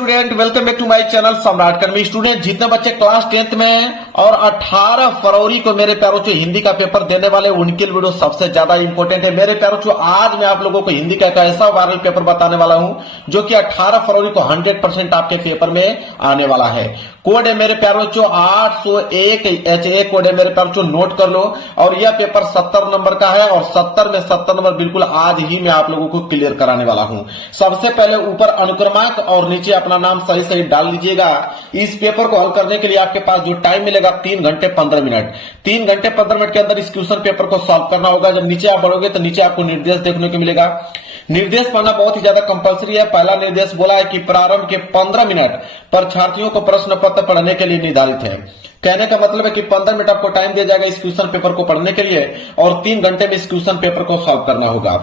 Student, welcome back to my channel Samrat academy. Student, जितने बच्चे class 10th में हैं और 18 फरवरी को मेरे प्यारों जो हिंदी का पेपर देने वाले उनके लिए वीडियो सबसे ज्यादा इंपॉर्टेंट है। मेरे प्यारों जो आज मैं आप लोगों को हिंदी का एक ऐसा वायरल पेपर बताने वाला हूं जो कि 18 फरवरी को 100% आपके पेपर में आने वाला है। कोड है मेरे प्यारों जो 801 HA कोड है मेरे प्यारों जो, नोट कर लो। और यह पेपर 70 नंबर का है और 70 में 70 नंबर बिल्कुल आज ही मैं आप लोगों को क्लियर कराने वाला हूं। सबसे पहले ऊपर अनुक्रमांक और नीचे अपना नाम सही सही डाल लीजिएगा। इस पेपर को हल करने के लिए आपके पास जो टाइम मिलेगा 3 घंटे 15 मिनट। 3 घंटे 15 मिनट के अंदर इस क्वेश्चन पेपर को सॉल्व करना होगा। जब नीचे आप बढ़ोगे तो नीचे आपको निर्देश देखने को मिलेगा। निर्देश पढ़ना बहुत ही ज्यादा कंपलसरी है। पहला निर्देश बोला है कि प्रारंभ के 15 मिनट परीक्षार्थियों को प्रश्न पत्र पढ़ने के लिए निर्धारित है। कहने का मतलब है कि 15 मिनट आपको टाइम दिया जाएगा इस क्वेश्चन पेपर को पढ़ने के लिए और 3 घंटे में इस क्वेश्चन पेपर को सॉल्व करना होगा।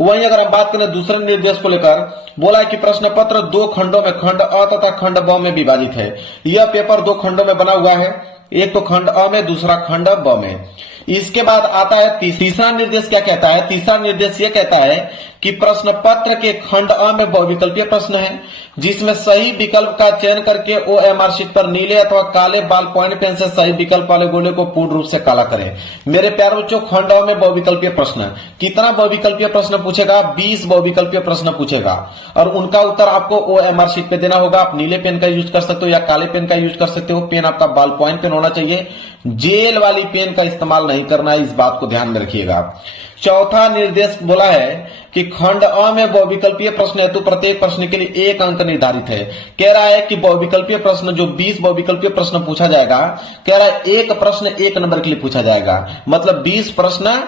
वहीं अगर हम बात करें दूसरे निर्देश को लेकर, बोला है कि प्रश्न पत्र 2 खंडों में खंड अ तथा खंड ब में विभाजित है। यह पेपर 2 खंडों में बना हुआ है, एक तो खंड अ में, दूसरा खंड ब में। इसके बाद आता है तीसरा निर्देश। क्या कहता है? तीसरा निर्देश यह कहता है कि प्रश्न पत्र के खंड अ में बहुविकल्पीय प्रश्न है जिसमें सही विकल्प का चयन करके OMR शीट पर नीले अथवा काले बॉल पॉइंट पेन से सही विकल्प वाले गोले को पूर्ण रूप से काला करें। मेरे प्यारे बच्चों, खंड अ में बहुविकल्पीय प्रश्न, कितना बहुविकल्पीय प्रश्न पूछेगा? 20 बहुविकल्पीय प्रश्न पूछेगा और उनका उत्तर आपको OMR शीट पे देना होगा। आप नीले पेन का यूज कर सकते हो या काले पेन का यूज कर सकते हो। पेन आपका बॉल पॉइंट पेन होना चाहिए, जेल वाली पेन का इस्तेमाल नहीं करना है, इस बात को ध्यान में रखिएगा। चौथा निर्देश बोला है कि खंड अ में बहुविकल्पीय प्रश्न हेतु प्रत्येक प्रश्न के लिए 1 अंक निर्धारित है। कह रहा है कि बहुविकल्पीय प्रश्न जो 20 बहुविकल्पीय प्रश्न पूछा जाएगा, कह रहा है एक प्रश्न 1 नंबर के लिए पूछा जाएगा। मतलब 20 प्रश्न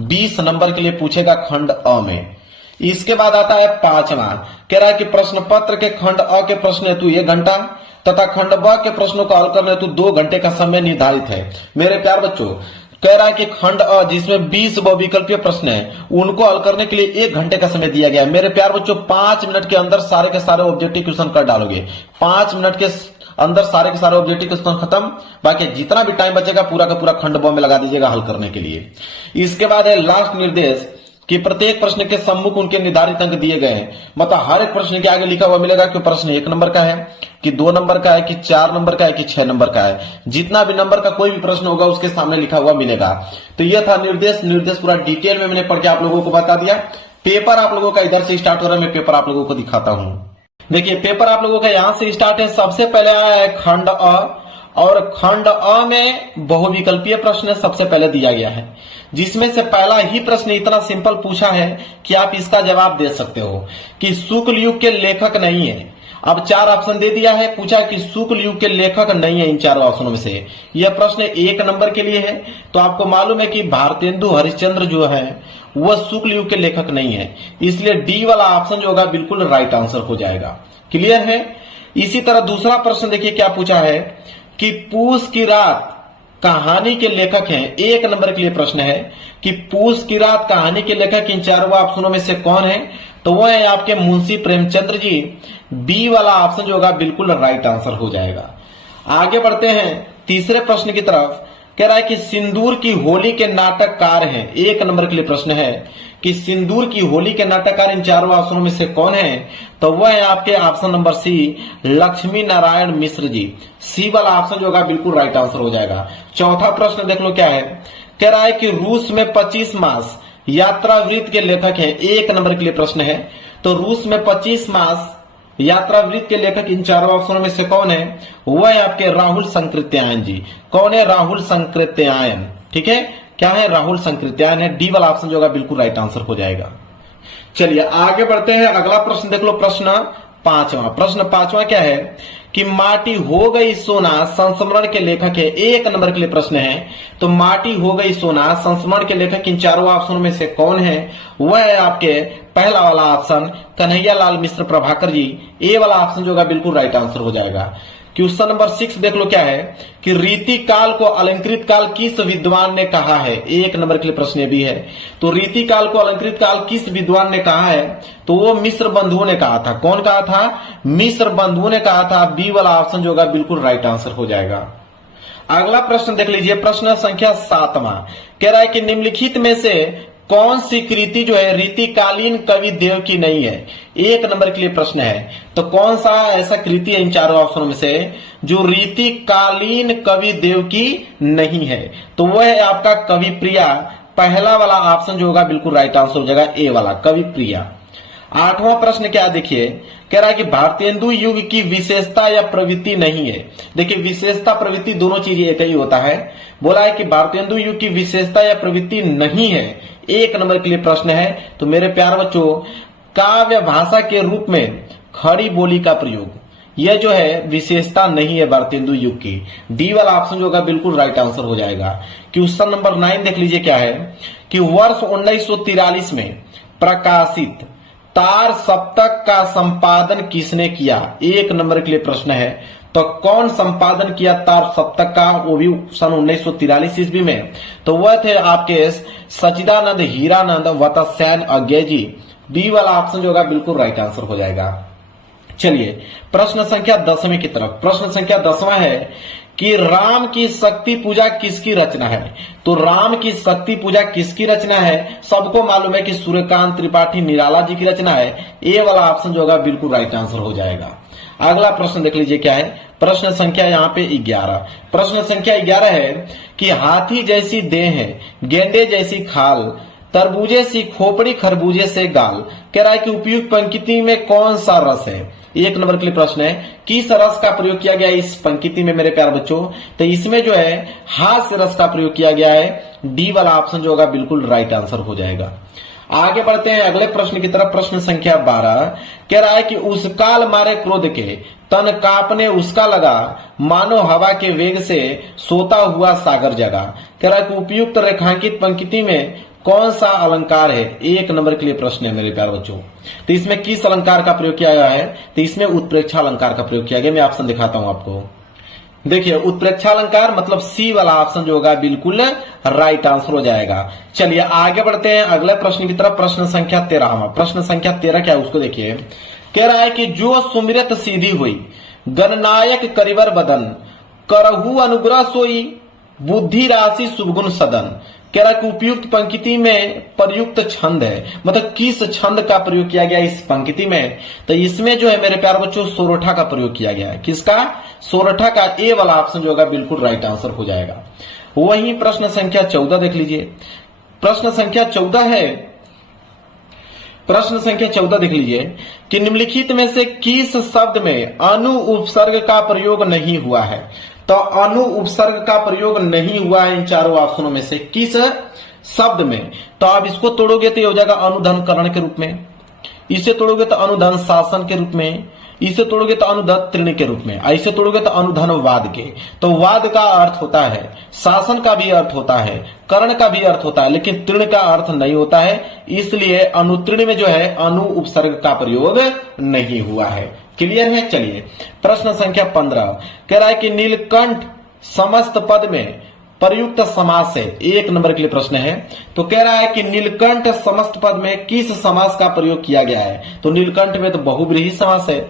20 नंबर के लिए पूछेगा खंड अ में। इसके बाद आता है 5वां, कह रहा है कि प्रश्न पत्र के खंड अ के प्रश्न हेतु 1 घंटा तथा खंड ब के प्रश्नों को हल करने हेतु 2 घंटे का समय निर्धारित है। मेरे प्यार बच्चों, कह रहा है कि खंड अ जिसमें 20 बहुविकल्पीय प्रश्न है उनको हल करने के लिए 1 घंटे का समय दिया गया है। मेरे प्यार बच्चों, 5 मिनट के अंदर सारे के सारे ऑब्जेक्टिव क्वेश्चन कर डालोगे। 5 मिनट के अंदर सारे के सारे ऑब्जेक्टिव क्वेश्चन खत्म। बाकी जितना भी टाइम बचेगा पूरा का पूरा खंड ब में लगा दीजिएगा हल करने के लिए। इसके बाद है लास्ट निर्देश कि प्रत्येक प्रश्न के सम्मुख उनके निर्धारित अंक दिए गए हैं। मतलब हर एक प्रश्न के आगे लिखा हुआ मिलेगा कि प्रश्न 1 नंबर का है, कि 2 नंबर का है, कि 4 नंबर का है, कि 6 नंबर का है। जितना भी नंबर का कोई भी प्रश्न होगा उसके सामने लिखा हुआ मिलेगा। तो यह था निर्देश पूरा डिटेल में मैंने पढ़ के आप लोगों को बता दिया। पेपर आप लोगों का इधर से स्टार्ट हो रहा है, मैं पेपर आप लोगों को दिखाता हूं। देखिए, पेपर आप लोगों का यहां से स्टार्ट है। सबसे पहले आया है खंड अ और खंड अ में बहुविकल्पीय प्रश्न सबसे पहले दिया गया है, जिसमें से पहला ही प्रश्न इतना सिंपल पूछा है कि आप इसका जवाब दे सकते हो कि शुक्ल युग के लेखक नहीं है। अब 4 ऑप्शन दे दिया है, पूछा कि शुक्ल युग के लेखक नहीं है इन 4 ऑप्शनों में से। यह प्रश्न 1 नंबर के लिए है। तो आपको मालूम है कि भारतेंदु हरिश्चंद्र जो है वह शुक्ल युग के लेखक नहीं है, इसलिए डी वाला ऑप्शन जो होगा बिल्कुल राइट आंसर हो जाएगा। क्लियर है? इसी तरह दूसरा प्रश्न देखिए क्या पूछा है कि पूस की रात कहानी के लेखक हैं। 1 नंबर के लिए प्रश्न है कि पूस की रात कहानी के लेखक इन 4 ऑप्शनों में से कौन है? तो वह है आपके मुंशी प्रेमचंद्र जी। बी वाला ऑप्शन जो होगा बिल्कुल राइट आंसर हो जाएगा। आगे बढ़ते हैं तीसरे प्रश्न की तरफ। कह रहा है कि सिंदूर की होली के नाटककार हैं। 1 नंबर के लिए प्रश्न है कि सिंदूर की होली के नाटककार इन 4 ऑप्शनों में से कौन है? तो वह है आपके option number C, Lakshmi Narayan Mishra ji. C वाला ऑप्शन जो होगा बिल्कुल राइट आंसर हो जाएगा। चौथा प्रश्न देख लो क्या है। कह रहा है कि रूस में 25 मास यात्रा वृत्त के लेखक हैं। 1 नंबर के लिए प्रश्न है। तो रूस में 25 मास यात्रा वृत्त के लेखक इन 4 ऑप्शनों में से कौन है? वह है आपके राहुल संकृत्यायन जी। कौन है? राहुल संकृत्यायन। ठीक है, क्या है? राहुल संकृत्यायन है। डी वाला ऑप्शन जो होगा बिल्कुल राइट आंसर हो जाएगा। चलिए आगे बढ़ते हैं। अगला प्रश्न देख लो, प्रश्न 5वां। प्रश्न 5वां क्या है कि माटी हो गई सोना संस्मरण के लेखक है। 1 नंबर के लिए प्रश्न है। तो माटी हो गई सोना संस्मरण के लेखक इन 4 ऑप्शनों में से कौन है? वह है आपके पहला वाला ऑप्शन, कन्हैया लाल मिश्र प्रभाकर जी। ए वाला ऑप्शन जो होगा बिल्कुल राइट आंसर हो जाएगा। क्वेश्चन नंबर 6 देख लो क्या है कि रीति काल को अलंकृत काल किस विद्वान ने कहा है? 1 नंबर के लिए प्रश्न भी है। तो रीति काल को अलंकृत काल किस विद्वान ने कहा है? तो वो मिश्र बंधुओं ने कहा था। कौन कहा था? मिश्र बंधुओं ने कहा था। बी वाला ऑप्शन जो होगा बिल्कुल राइट आंसर हो जाएगा। अगला प्रश्न देख लीजिए, प्रश्न संख्या 7वां। कह रहा है कि निम्नलिखित में से कौन सी कृति जो है रीतिकालीन कवि देव की नहीं है? 1 नंबर के लिए प्रश्न है। तो कौन सा ऐसा कृति है इन चारों ऑप्शनों में से जो रीतिकालीन कवि देव की नहीं है? तो वह है आपका कवि प्रिया। पहला वाला ऑप्शन जो होगा बिल्कुल राइट आंसर हो जाएगा, ए वाला कवि प्रिया। 8वां प्रश्न क्या देखिए, कह रहा है कि भारतेंदु युग की विशेषता या प्रवृत्ति नहीं है। देखिए विशेषता प्रवृत्ति दोनों चीज एक ही होता है। बोला है कि भारतेंदु युग की विशेषता या प्रवृत्ति नहीं है, 1 नंबर के लिए प्रश्न है। तो मेरे प्यार बच्चों, काव्य भाषा के रूप में खड़ी बोली का प्रयोग, यह जो है विशेषता नहीं है भारतेंदु युग की। डी वाला ऑप्शन जो होगा बिल्कुल राइट आंसर हो जाएगा। क्वेश्चन नंबर 9 देख लीजिए क्या है कि वर्ष 1943 में प्रकाशित तार सप्तक का संपादन किसने किया? 1 नंबर के लिए प्रश्न है। तो कौन संपादन किया तार सप्तक का, वो भी सन 1943 ईस्वी में? तो वह थे आपके सचिदानंद हीरानंद वत्सयान अज्ञे जी। बी वाला ऑप्शन जो होगा बिल्कुल राइट आंसर हो जाएगा। चलिए प्रश्न संख्या 10वें की तरफ। प्रश्न संख्या 10वां है कि राम की शक्ति पूजा किसकी रचना है? तो राम की शक्ति पूजा किसकी रचना है? सबको मालूम है कि सूर्यकांत त्रिपाठी निराला जी की रचना है। ए वाला ऑप्शन जो होगा बिल्कुल राइट आंसर हो जाएगा। अगला प्रश्न देख लीजिए क्या है। प्रश्न संख्या यहाँ पे 11। प्रश्न संख्या 11 है कि हाथी जैसी देह है, गेंडे जैसी खाल, तरबूजे सी खोपड़ी, खरबूजे से गाल। कह रहा है कि उपयुक्त पंक्ति में कौन सा रस है? 1 नंबर के लिए प्रश्न है। किस रस का प्रयोग किया गया इस पंक्ति में मेरे प्यार बच्चों? तो इसमें जो है हास्य रस का प्रयोग किया गया है। डी वाला ऑप्शन जो होगा बिल्कुल राइट आंसर हो जाएगा। आगे बढ़ते हैं अगले प्रश्न की तरफ। प्रश्न संख्या 12 कह रहा है कि उस काल मारे क्रोध के तन कांपने उसका लगा, मानो हवा के वेग से सोता हुआ सागर जगा। कह रहा है कि उपयुक्त रेखांकित पंक्ति में कौन सा अलंकार है? 1 नंबर के लिए प्रश्न है मेरे प्यार बच्चों। तो इसमें किस अलंकार का प्रयोग किया गया है? तो इसमें उत्प्रेक्षा अलंकार का प्रयोग किया गया। मैं ऑप्शन दिखाता हूं आपको। देखिए उत्प्रेक्षा अलंकार मतलब सी वाला ऑप्शन जो होगा बिल्कुल राइट आंसर हो जाएगा। चलिए आगे बढ़ते हैं अगले प्रश्न की तरफ। प्रश्न संख्या 13। प्रश्न संख्या 13 क्या है उसको देखिए। कह रहा है कि जो सुमिरत सीधी हुई, गणनायक करिवर बदन, करहु अनुग्रह सोई, बुद्धि राशि शुभगुण सदन। कह रहा है कि उपयुक्त पंक्ति में प्रयुक्त छंद है, मतलब किस छंद का प्रयोग किया गया इस पंक्ति में? तो इसमें जो है मेरे प्यार बच्चों सोरठा का प्रयोग किया गया है। किसका? सोरठा का। ए वाला ऑप्शन जो होगा बिल्कुल राइट आंसर हो जाएगा। वहीं प्रश्न संख्या 14 देख लीजिए। प्रश्न संख्या 14 है, प्रश्न संख्या 14 देख लीजिए कि निम्नलिखित में से किस शब्द में अनु उपसर्ग का प्रयोग नहीं हुआ है? तो अनु उपसर्ग का प्रयोग नहीं हुआ है इन चारों ऑप्शनों में से किस शब्द में? तो आप इसको तोड़ोगे तो ये हो जाएगा अनुधन करण के रूप में, इसे तोड़ोगे तो अनुधन शासन के रूप में, इसे तोड़ोगे तो अनुधन तृण के रूप में, ऐसे तोड़ोगे तो अनुधन वाद के। तो वाद का अर्थ होता है, शासन का भी अर्थ होता है, कर्ण का भी अर्थ होता है, लेकिन तृण का अर्थ नहीं होता है। इसलिए अनुतृण में जो है अनु उपसर्ग का प्रयोग नहीं हुआ है। क्लियर है? चलिए प्रश्न संख्या 15 कह रहा है कि नीलकंठ समस्त पद में प्रयुक्त समास है। 1 नंबर के लिए प्रश्न है। तो कह रहा है कि नीलकंठ समस्त पद में किस समास का प्रयोग किया गया है? तो नीलकंठ में तो बहुब्रीहि समास है।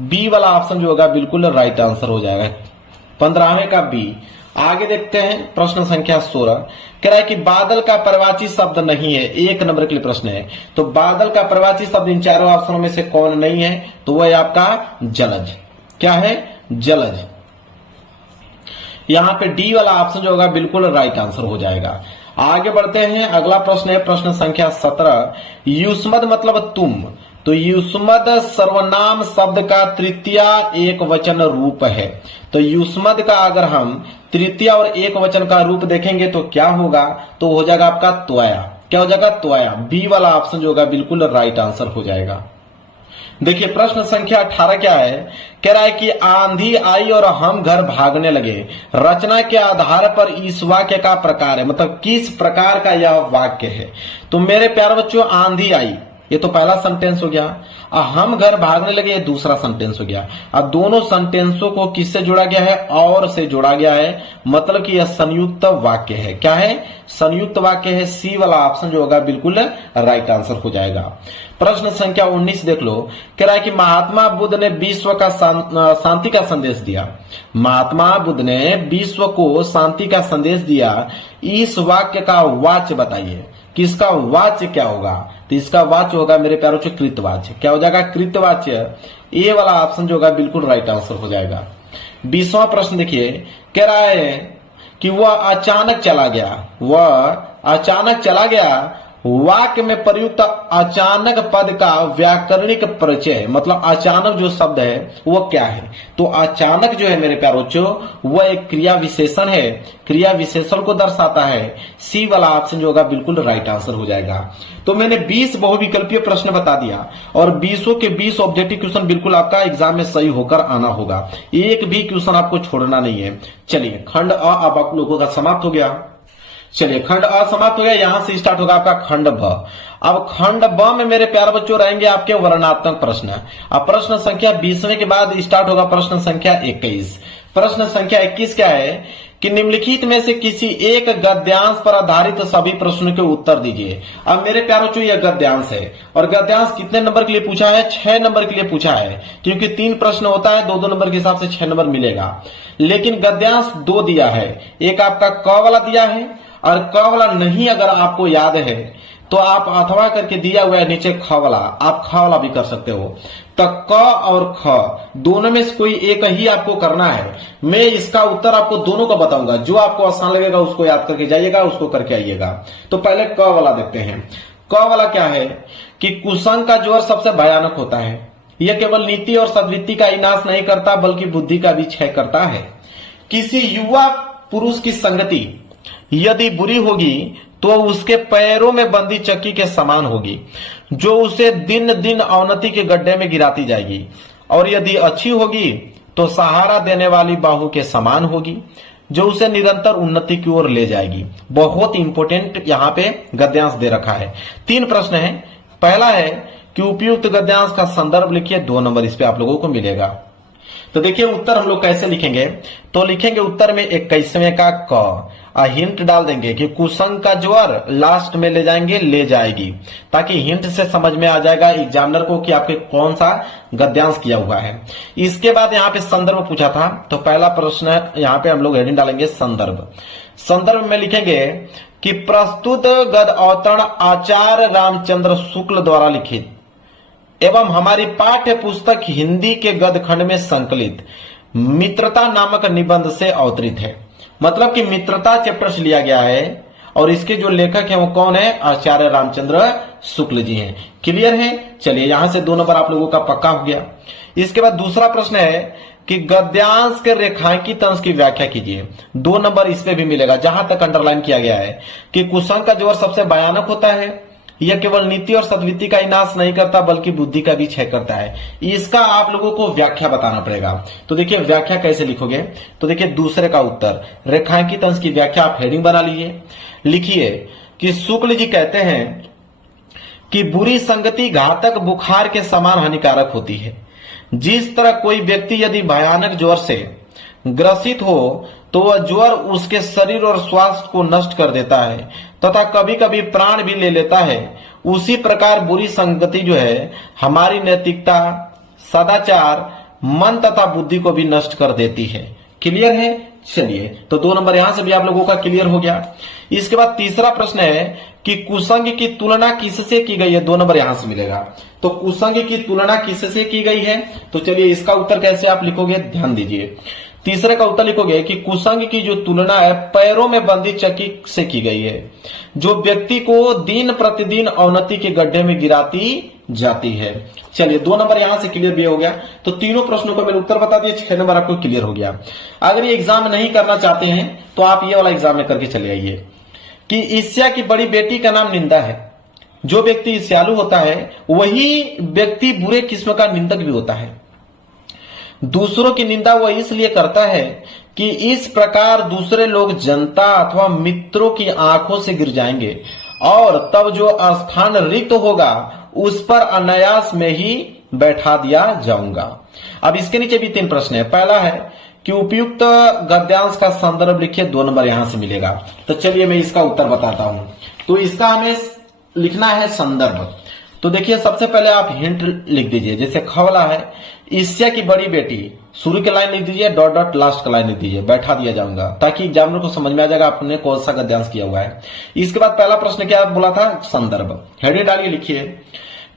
बी वाला ऑप्शन जो होगा बिल्कुल राइट आंसर हो जाएगा। 15वें का बी। आगे देखते हैं प्रश्न संख्या 16 कह रहा है कि बादल का प्रवाची शब्द नहीं है। 1 नंबर के लिए प्रश्न है। तो बादल का प्रवाची शब्द इन चारों ऑप्शनों में से कौन नहीं है? तो वह है आपका जलज। क्या है? जलज। यहां पे डी वाला ऑप्शन जो होगा बिल्कुल राइट आंसर हो जाएगा। आगे बढ़ते हैं अगला प्रश्न है प्रश्न संख्या 17। युष्मद मतलब तुम। तो युष्मद सर्वनाम शब्द का तृतीय एक वचन रूप है। तो युष्मद का अगर हम तृतीय और एक वचन का रूप देखेंगे तो क्या होगा? तो हो जाएगा आपका त्वया। क्या हो जाएगा? त्वया। बी वाला ऑप्शन जो होगा बिल्कुल राइट आंसर हो जाएगा। देखिए प्रश्न संख्या 18 क्या है? कह रहा है कि आंधी आई और हम घर भागने लगे। रचना के आधार पर इस वाक्य का प्रकार है, मतलब किस प्रकार का यह वाक्य है? तो मेरे प्यारे बच्चों आंधी आई ये तो पहला सेंटेंस हो गया, और हम घर भागने लगे ये दूसरा सेंटेंस हो गया। अब दोनों सेंटेंसों को किससे जोड़ा गया है? और से जोड़ा गया है, मतलब कि यह संयुक्त वाक्य है। क्या है? संयुक्त वाक्य है। सी वाला ऑप्शन जो होगा बिल्कुल राइट आंसर हो जाएगा। प्रश्न संख्या 19 देख लो। कह रहा है कि महात्मा बुद्ध ने विश्व का शांति का संदेश दिया। महात्मा बुद्ध ने विश्व को शांति का संदेश दिया। इस वाक्य का वाच्य बताइए। कि इसका वाच्य क्या होगा, तो इसका वाच्य होगा मेरे प्यारों से कृतवाच्य। क्या हो जाएगा? कृतवाच्य। ए वाला ऑप्शन जो होगा बिल्कुल राइट आंसर हो जाएगा। 20वां प्रश्न देखिए, कह रहा है कि वह अचानक चला गया, वह अचानक चला गया। वाक्य में प्रयुक्त अचानक पद का व्याकरणिक परिचय, मतलब अचानक जो शब्द है वो क्या है? तो अचानक जो है मेरे प्यारों बच्चों वह एक क्रिया विशेषण है, क्रिया विशेषण को दर्शाता है। सी वाला ऑप्शन जो होगा बिल्कुल राइट आंसर हो जाएगा। तो मैंने 20 बहुविकल्पीय प्रश्न बता दिया और 20 के 20 ऑब्जेक्टिव क्वेश्चन बिल्कुल आपका एग्जाम में सही होकर आना होगा, एक भी क्वेश्चन आपको छोड़ना नहीं है। चलिए खंड अ अब आप लोगों का समाप्त हो गया। चलिए खंड अ समाप्त हो गया, यहां से स्टार्ट होगा आपका खंड ब। अब खंड ब में मेरे प्यारे बच्चों रहेंगे आपके वर्णनात्मक प्रश्न। अब प्रश्न संख्या 20वें के बाद स्टार्ट होगा प्रश्न संख्या 21। प्रश्न संख्या 21 क्या है कि निम्नलिखित में से किसी एक गद्यांश पर आधारित सभी प्रश्नों के उत्तर दीजिए। अब मेरे प्यारे बच्चों यह गद्यांश है और गद्यांश कितने नंबर के लिए पूछा है? 6 नंबर के लिए पूछा है, क्योंकि 3 प्रश्न होता है, 2-2 नंबर के हिसाब से 6 नंबर मिलेगा। लेकिन गद्यांश 2 दिया है, एक आपका क वाला दिया है और क वाला नहीं अगर आपको याद है तो आप अथवा करके दिया हुआ है नीचे ख वाला, आप ख वाला भी कर सकते हो। तो क और ख दोनों में से कोई एक ही आपको करना है। मैं इसका उत्तर आपको दोनों का बताऊंगा, जो आपको आसान लगेगा उसको याद करके जाइएगा, उसको करके आइएगा। तो पहले क वाला देखते हैं। क वाला क्या है कि कुसंग का ज्वर सबसे भयानक होता है, यह केवल नीति और सद्वृत्ति का विनाश नहीं करता बल्कि बुद्धि का भी क्षय करता है। किसी युवा पुरुष की संगति यदि बुरी होगी तो उसके पैरों में बंदी चक्की के समान होगी, जो उसे दिन दिन अवनति के गड्ढे में गिराती जाएगी, और यदि अच्छी होगी तो सहारा देने वाली बाहु के समान होगी, जो उसे निरंतर उन्नति की ओर ले जाएगी। बहुत इंपॉर्टेंट यहाँ पे गद्यांश दे रखा है। 3 प्रश्न है। पहला है कि उपयुक्त गद्यांश का संदर्भ लिखिए, 2 नंबर इस पे आप लोगों को मिलेगा। तो देखिए उत्तर हम लोग कैसे लिखेंगे, तो लिखेंगे उत्तर में 21वें का क, हिंट डाल देंगे कि कुसंग का ज्वर लास्ट में ले जाएंगे, ले जाएगी, ताकि हिंट से समझ में आ जाएगा एग्जामिनर को कि आपके कौन सा गद्यांश किया हुआ है। इसके बाद यहाँ पे संदर्भ पूछा था, तो पहला प्रश्न यहाँ पे हम लोग हेडिंग डालेंगे संदर्भ। संदर्भ में लिखेंगे कि प्रस्तुत गद्य अवतरण आचार्य रामचंद्र शुक्ल द्वारा लिखित एवं हमारी पाठ्य पुस्तक हिंदी के गद्य खंड में संकलित मित्रता नामक निबंध से अवतरित है। मतलब कि मित्रता चैप्टर से लिया गया है और इसके जो लेखक हैं वो कौन है? आचार्य रामचंद्र शुक्ल जी हैं। क्लियर है? चलिए यहां से 2 नंबर आप लोगों का पक्का हो गया। इसके बाद दूसरा प्रश्न है कि गद्यांश के रेखांकित अंश की व्याख्या कीजिए, 2 नंबर इस पे भी मिलेगा, जहां तक अंडरलाइन किया गया है कि कुसंग का ज्वर सबसे भयानक होता है, यह केवल नीति और सद्वृत्ति का विनाश नहीं करता बल्कि बुद्धि का भी क्षय करता है। इसका आप लोगों को व्याख्या बताना पड़ेगा। तो देखिए व्याख्या कैसे लिखोगे, तो देखिए दूसरे का उत्तर रेखांकित अंश की व्याख्या आप हेडिंग बना लीजिए। लिखिए कि शुक्ल जी कहते हैं कि बुरी संगति घातक बुखार के समान हानिकारक होती है। जिस तरह कोई व्यक्ति यदि भयानक ज्वर से ग्रसित हो तो वह ज्वर उसके शरीर और स्वास्थ्य को नष्ट कर देता है तथा कभी कभी प्राण भी ले लेता है, उसी प्रकार बुरी संगति जो है हमारी नैतिकता, सदाचार, मन तथा बुद्धि को भी नष्ट कर देती है। क्लियर है? चलिए तो 2 नंबर यहां से भी आप लोगों का क्लियर हो गया। इसके बाद तीसरा प्रश्न है कि कुसंग की तुलना किससे की गई है, 2 नंबर यहां से मिलेगा। तो कुसंग की तुलना किससे की गई है, तो चलिए इसका उत्तर कैसे आप लिखोगे, ध्यान दीजिए। तीसरे का उत्तर लिखोगे कि कुसंग की जो तुलना है पैरों में बंदी चक्की से की गई है, जो व्यक्ति को दिन प्रतिदिन अवनति के गड्ढे में गिराती जाती है। चलिए 2 नंबर यहां से क्लियर भी हो गया। तो तीनों प्रश्नों को मैंने उत्तर बता दिया, 6 नंबर आपको क्लियर हो गया। अगर ये एग्जाम नहीं करना चाहते हैं तो आप ये वाला एग्जाम में करके चले आइए कि ईर्ष्या की बड़ी बेटी का नाम निंदा है। जो व्यक्ति ईर्ष्यालु होता है वही व्यक्ति बुरे किस्म का निंदक भी होता है। दूसरों की निंदा वह इसलिए करता है कि इस प्रकार दूसरे लोग जनता अथवा मित्रों की आंखों से गिर जाएंगे और तब जो स्थान रिक्त होगा उस पर अनायास में ही बैठा दिया जाऊंगा। अब इसके नीचे भी 3 प्रश्न है। पहला है कि उपयुक्त गद्यांश का संदर्भ लिखिए, 2 नंबर यहां से मिलेगा। तो चलिए मैं इसका उत्तर बताता हूं। तो इसका हमें लिखना है संदर्भ। तो देखिए सबसे पहले आप हिंट लिख दीजिए, जैसे खवला है, ईस्या की बड़ी बेटी, शुरू की लाइन लिख दीजिए, डॉट डॉट लास्ट का लाइन लिख दीजिए, बैठा दिया जाऊंगा ताकि एग्जामिनर को समझ में आ जाएगा आपने कौन सा गद्यांश किया हुआ है। इसके बाद पहला प्रश्न क्या बोला था, संदर्भ। हेडिंग डालिए, लिखिए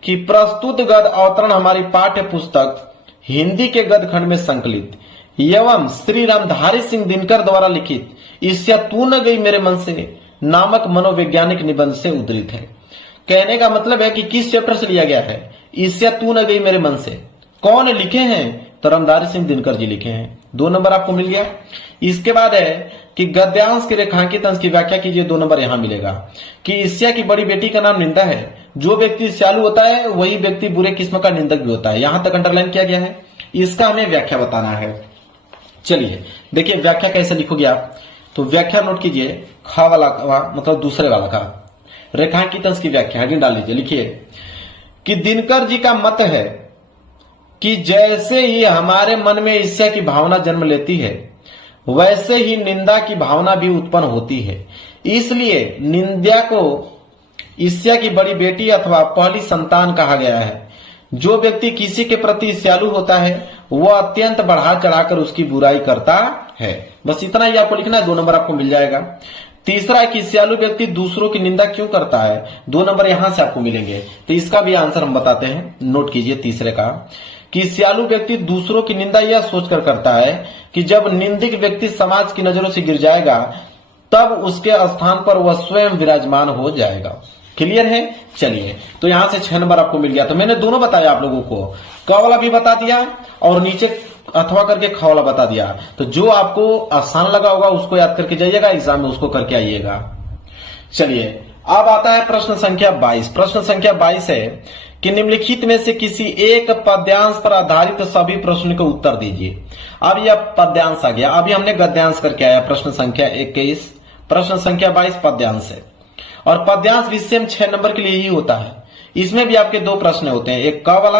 कि प्रस्तुत गद्य अवतरण हमारी पाठ्य पुस्तक हिंदी के गद्य खंड में संकलित एवं श्री रामधारी सिंह दिनकर द्वारा लिखित ईस्या तू न गई मेरे मन से नामक मनोवैज्ञानिक निबंध से उद्धृत है। कहने का मतलब है कि किस चैप्टर से लिया गया है, ईस्या तू न गई मेरे मन से। कौन लिखे हैं, तो रामधारी सिंह दिनकर जी लिखे हैं। 2 नंबर आपको मिल गया। इसके बाद है कि गद्यांश के रेखांकित अंश की व्याख्या कीजिए, 2 नंबर यहां मिलेगा कि ईस्या की बड़ी बेटी का नाम निंदा है, जो व्यक्ति श्यालु होता है वही व्यक्ति बुरे किस्म का निंदक भी होता है। यहां तक अंडरलाइन किया गया है, इसका हमें व्याख्या बताना है। चलिए देखिए व्याख्या कैसे लिखोगे आप, तो व्याख्या नोट कीजिए, खा वाला मतलब दूसरे वाला का रेखांकित अंश की व्याख्या हेडिंग डाल लीजिए, लिखिए कि दिनकर जी का मत है कि जैसे ही हमारे मन में ईर्ष्या की भावना जन्म लेती है वैसे ही निंदा की भावना भी उत्पन्न होती है। इसलिए निंदा को ईर्ष्या की बड़ी बेटी अथवा पहली संतान कहा गया है। जो व्यक्ति किसी के प्रति ईर्ष्यालु होता है वह अत्यंत बढ़ा चढ़ाकर उसकी बुराई करता है। बस इतना ही आपको लिखना है, 2 नंबर आपको मिल जाएगा। तीसरा है कि ईर्ष्यालु व्यक्ति दूसरों की निंदा क्यों करता है, 2 नंबर यहां से आपको मिलेंगे। तो इसका भी आंसर हम बताते हैं, नोट कीजिए तीसरे का कि ईर्ष्यालु व्यक्ति दूसरों की निंदा यह सोचकर करता है कि जब निंदित व्यक्ति समाज की नजरों से गिर जाएगा तब उसके स्थान पर वह स्वयं विराजमान हो जाएगा। क्लियर है। चलिए तो यहां से 6 नंबर आपको मिल गया। तो मैंने दोनों बताया आप लोगों को, क वाला भी बता दिया और नीचे अथवा करके ख वाला बता दिया। तो जो आपको आसान लगा होगा उसको याद करके जाइएगा, एग्जाम में उसको करके आइएगा। चलिए अब आता है प्रश्न संख्या 22। प्रश्न संख्या 22 है कि निम्नलिखित में से किसी एक पद्यांश पर आधारित सभी प्रश्न को उत्तर दीजिए। अब यह पद्यांश आ गया, अभी हमने गद्यांश करके आया। प्रश्न संख्या 21, प्रश्न संख्या 22 पद्यांश है और पद्यांश विषय में 6 नंबर के लिए ही होता है। इसमें भी आपके 2 प्रश्न होते हैं, एक क वाला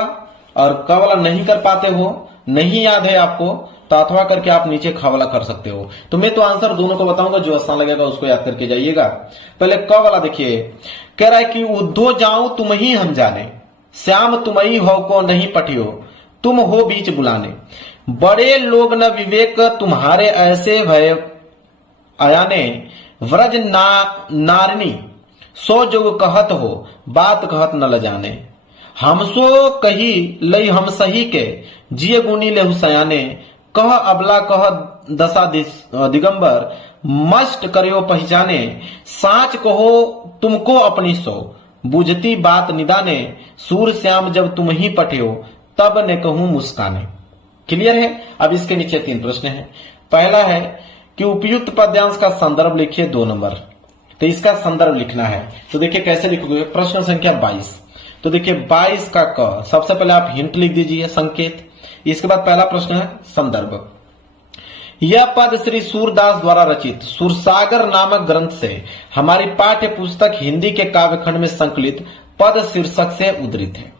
और क वाला नहीं कर पाते हो, नहीं याद है आपको तो अथवा करके आप नीचे ख वाला कर सकते हो। तो मैं तो आंसर दोनों को बताऊंगा, जो आसान लगेगा उसको याद करके जाइएगा। पहले क वाला देखिए, कह रहा है कि उद्धो जाऊं तुम ही हम जाने, श्याम तुम ही हो को नहीं पटियो, तुम हो बीच बुलाने, बड़े लोग न विवेक तुम्हारे ऐसे भय अयाने, व्रज नारनी सो जोग कहत हो, बात कहत न ल जाने, हमसो कही लई हम सही के, जिय गुनी लेहु सयाने, कह अबला कह दशा दिगंबर, मस्ट करियो पहचाने, साच कहो तुमको अपनी सो, बुझती बात निदाने, सूर श्याम जब तुम ही पठियो, तब ने कहूं मुस्काने। क्लियर है। अब इसके नीचे 3 प्रश्न हैं। पहला है कि उपयुक्त पद्यांश का संदर्भ लिखिए, 2 नंबर। तो इसका संदर्भ लिखना है, तो देखिए कैसे लिखोगे। प्रश्न संख्या 22, तो देखिए 22 का क, सबसे पहले आप हिंट लिख दीजिए, संकेत। इसके बाद पहला प्रश्न है संदर्भ। यह पद श्री सूरदास द्वारा रचित सुरसागर नामक ग्रंथ से हमारी पाठ्य पुस्तक हिंदी के काव्यखंड में संकलित पद शीर्षक से उद्धृत है।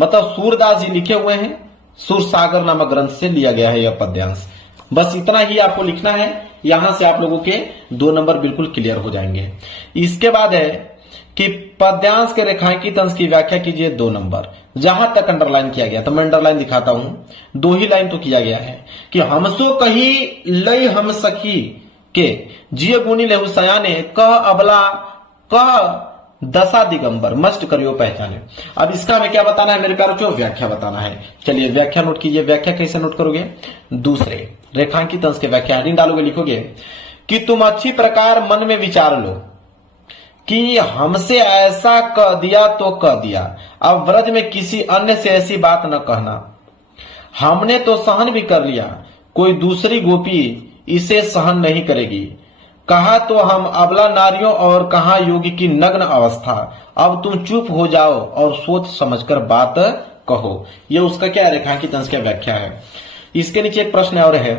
मतलब सूरदास जी लिखे हुए हैं, सुरसागर नामक ग्रंथ से लिया गया है यह पद्यांश। बस इतना ही आपको लिखना है, यहां से आप लोगों के 2 नंबर बिल्कुल क्लियर हो जाएंगे। इसके बाद है कि पद्यांश के रेखांकित अंश की व्याख्या कीजिए, 2 नंबर। जहां तक अंडरलाइन किया गया, तो मैं अंडरलाइन दिखाता हूं, 2 ही लाइन तो किया गया है कि हमसो कही लई हम सखी के, जिय गुनी लेहु सयाने, कह अबला कह दशा दिगंबर, मस्ट करियो पहचाने। अब इसका हमें क्या बताना है मेरे प्यारों को, व्याख्या बताना है। चलिए व्याख्या नोट कीजिए। व्याख्या कैसे नोट करोगे, दूसरे रेखांकित अंश के व्याख्या हेडिंग डालोगे, लिखोगे कि तुम अच्छी प्रकार मन में विचार लो कि हमसे ऐसा कह दिया तो कह दिया, अब व्रज में किसी अन्य से ऐसी बात न कहना, हमने तो सहन भी कर लिया, कोई दूसरी गोपी इसे सहन नहीं करेगी, कहा तो हम अबला नारियों और कहा योगी की नग्न अवस्था, अब तुम चुप हो जाओ और सोच समझकर बात कहो। ये उसका क्या रेखांकित अंश की व्याख्या है। इसके नीचे एक प्रश्न और है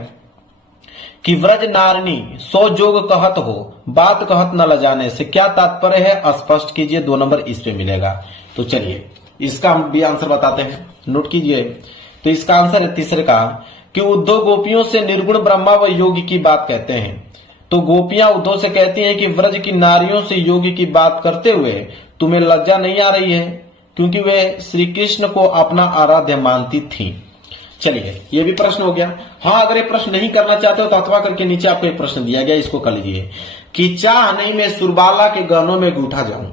कि व्रज नारनी सो जोग कहत हो, बात कहत न ल जाने से क्या तात्पर्य है, स्पष्ट कीजिए, 2 नंबर इस पे मिलेगा। तो चलिए इसका हम भी आंसर बताते हैं, नोट कीजिए। तो इसका आंसर है तीसरे का कि उद्धव गोपियों से निर्गुण ब्रह्मा व योगी की बात कहते हैं। तो गोपियां उद्धव से कहती हैं कि व्रज की नारियों से योगी की बात करते हुए तुम्हें लज्जा नहीं आ रही है, क्योंकि वे श्री कृष्ण को अपना आराध्य मानती थी। चलिए, ये भी प्रश्न हो गया। हाँ, अगर ये प्रश्न नहीं करना चाहते हो तो अथवा करके नीचे आपको एक प्रश्न दिया गया, इसको कर लीजिए कि चाह नहीं मैं सुरबाला के गहनों में गूंथा जाऊं,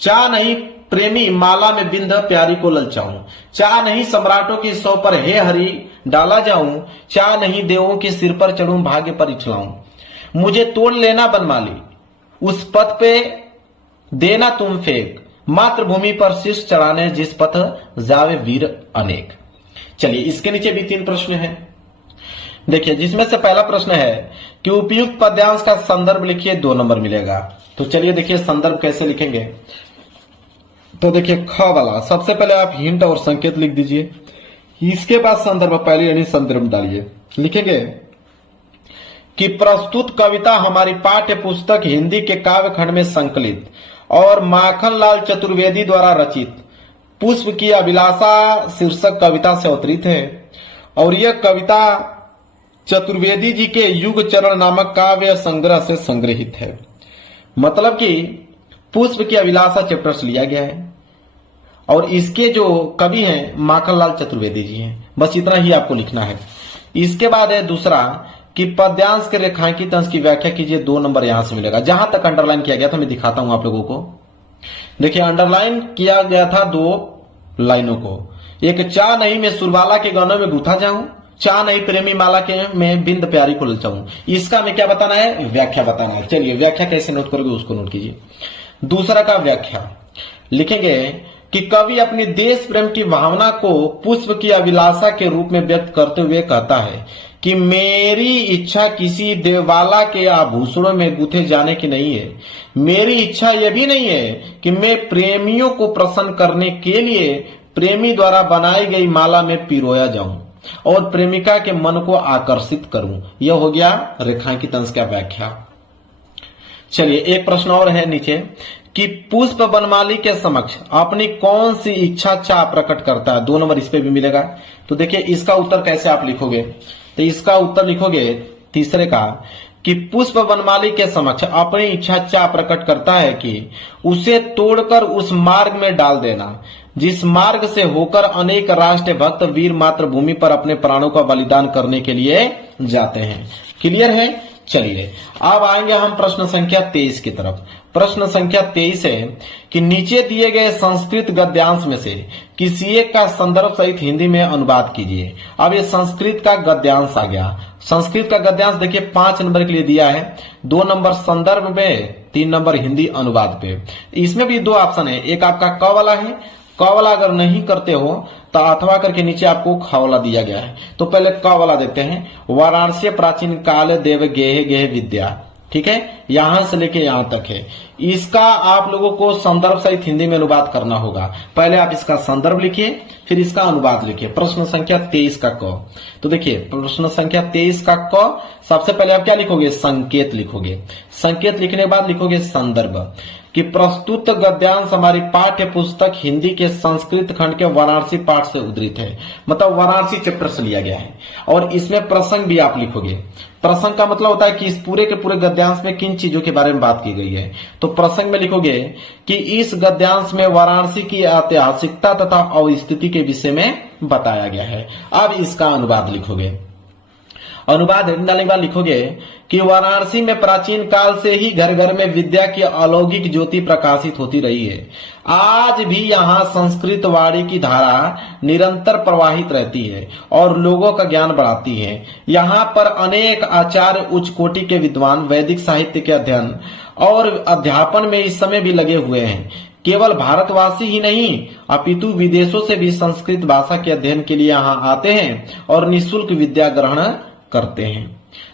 चाह नहीं प्रेमी माला में बिंद प्यारी को ललचाऊं, चाह नहीं सम्राटों की सौ पर हे हरि डाला जाऊं, चाह नहीं देवों के सिर पर चढ़ूं भाग्य पर इछलाऊं, मुझे तोड़ लेना बनमाली उस पथ पे देना तुम फेंक, मातृभूमि पर शीश चढ़ाने जिस पथ जावे वीर अनेक। चलिए, इसके नीचे भी 3 प्रश्न हैं। देखिए, जिसमें से पहला प्रश्न है कि उपयुक्त पद्यांश का संदर्भ लिखिए, 2 नंबर मिलेगा। तो चलिए देखिए संदर्भ कैसे लिखेंगे। तो देखिए, ख वाला सबसे पहले आप हिंट और संकेत लिख दीजिए, इसके बाद संदर्भ पहले यानी संदर्भ डालिए। लिखेंगे कि प्रस्तुत कविता हमारी पाठ्य पुस्तक हिंदी के काव्य खंड में संकलित और माखनलाल चतुर्वेदी द्वारा रचित पुष्प की अभिलाषा शीर्षक कविता से अवतरित है और यह कविता चतुर्वेदी जी के युग चरण नामक काव्य संग्रह से संग्रहित है। मतलब कि पुष्प की अभिलाषा चैप्टर से लिया गया है और इसके जो कवि हैं माखनलाल चतुर्वेदी जी हैं। बस इतना ही आपको लिखना है। इसके बाद है दूसरा कि पद्यांश के रेखांकित अंश की व्याख्या कीजिए, 2 नंबर यहां से मिलेगा। जहां तक अंडरलाइन किया गया था मैं दिखाता हूं आप लोगों को। देखिए, अंडरलाइन किया गया था 2 लाइनों को। एक, चाह नहीं मैं सुरबाला के गहनों में गूंथा जाऊं, चाह नहीं प्रेमी माला के में बिंद प्यारी को ललचाऊं। इसका हमें क्या बताना है? व्याख्या बताना है। चलिए, व्याख्या कैसे नोट करोगे उसको नोट कीजिए। दूसरा का व्याख्या लिखेंगे कि कवि अपनी देश प्रेम की भावना को पुष्प की अभिलाषा के रूप में व्यक्त करते हुए कहता है कि मेरी इच्छा किसी देवाला के आभूषणों में गूंथे जाने की नहीं है। मेरी इच्छा यह भी नहीं है कि मैं प्रेमियों को प्रसन्न करने के लिए प्रेमी द्वारा बनाई गई माला में पिरोया जाऊं और प्रेमिका के मन को आकर्षित करूं। यह हो गया रेखांकित अंश का व्याख्या। चलिए, एक प्रश्न और है नीचे कि पुष्प बनमाली के समक्ष अपनी कौन सी इच्छा चाह प्रकट करता है, 2 नंबर इस पे भी मिलेगा। तो देखिए, इसका उत्तर कैसे आप लिखोगे? तो इसका उत्तर लिखोगे तीसरे का कि पुष्प बनमाली के समक्ष अपनी इच्छा चाह प्रकट करता है कि उसे तोड़कर उस मार्ग में डाल देना जिस मार्ग से होकर अनेक राष्ट्र भक्त वीर मातृभूमि पर अपने प्राणों का बलिदान करने के लिए जाते हैं। क्लियर है? चलिए, अब आएंगे हम प्रश्न संख्या 23 की तरफ। प्रश्न संख्या 23 है कि नीचे दिए गए संस्कृत गद्यांश में से किसी एक का संदर्भ सहित हिंदी में अनुवाद कीजिए। अब ये संस्कृत का गद्यांश आ गया। संस्कृत का गद्यांश देखिए 5 नंबर के लिए दिया है, 2 नंबर संदर्भ में, 3 नंबर हिंदी अनुवाद पे। इसमें भी 2 ऑप्शन है, एक आपका क वाला है, क वाला अगर नहीं करते हो तो अथवा करके नीचे आपको ख वाला दिया गया है। तो पहले क वाला देखते हैं। वाराणसी प्राचीन काल देव गेह गेह विद्या, ठीक है, यहां से लेके यहां तक है। इसका आप लोगों को संदर्भ सहित हिंदी में अनुवाद करना होगा। पहले आप इसका संदर्भ लिखिए, फिर इसका अनुवाद लिखिए। प्रश्न संख्या 23 का क। तो देखिए, प्रश्न संख्या 23 का क, सबसे पहले आप क्या लिखोगे? संकेत लिखोगे। संकेत लिखने के बाद लिखोगे संदर्भ कि प्रस्तुत गद्यांश हमारी पाठ्य पुस्तक हिंदी के संस्कृत खंड के वाराणसी पाठ से उद्धृत है, मतलब वाराणसी चैप्टर से लिया गया है। और इसमें प्रसंग भी आप लिखोगे। प्रसंग का मतलब होता है कि इस पूरे के पूरे गद्यांश में किन चीजों के बारे में बात की गई है। तो प्रसंग में लिखोगे कि इस गद्यांश में वाराणसी की ऐतिहासिकता तथा अवस्थिति के विषय में बताया गया है। अब इसका अनुवाद लिखोगे। अनुवाद डालने के बाद लिखोगे कि वाराणसी में प्राचीन काल से ही घर घर में विद्या की अलौकिक ज्योति प्रकाशित होती रही है। आज भी यहाँ संस्कृत वाणी की धारा निरंतर प्रवाहित रहती है और लोगों का ज्ञान बढ़ाती है। यहाँ पर अनेक आचार्य उच्च कोटि के विद्वान वैदिक साहित्य के अध्ययन और अध्यापन में इस समय भी लगे हुए हैं। केवल भारतवासी ही नहीं अपितु विदेशों से भी संस्कृत भाषा के अध्ययन के लिए यहाँ आते हैं और निःशुल्क विद्या ग्रहण करते हैं।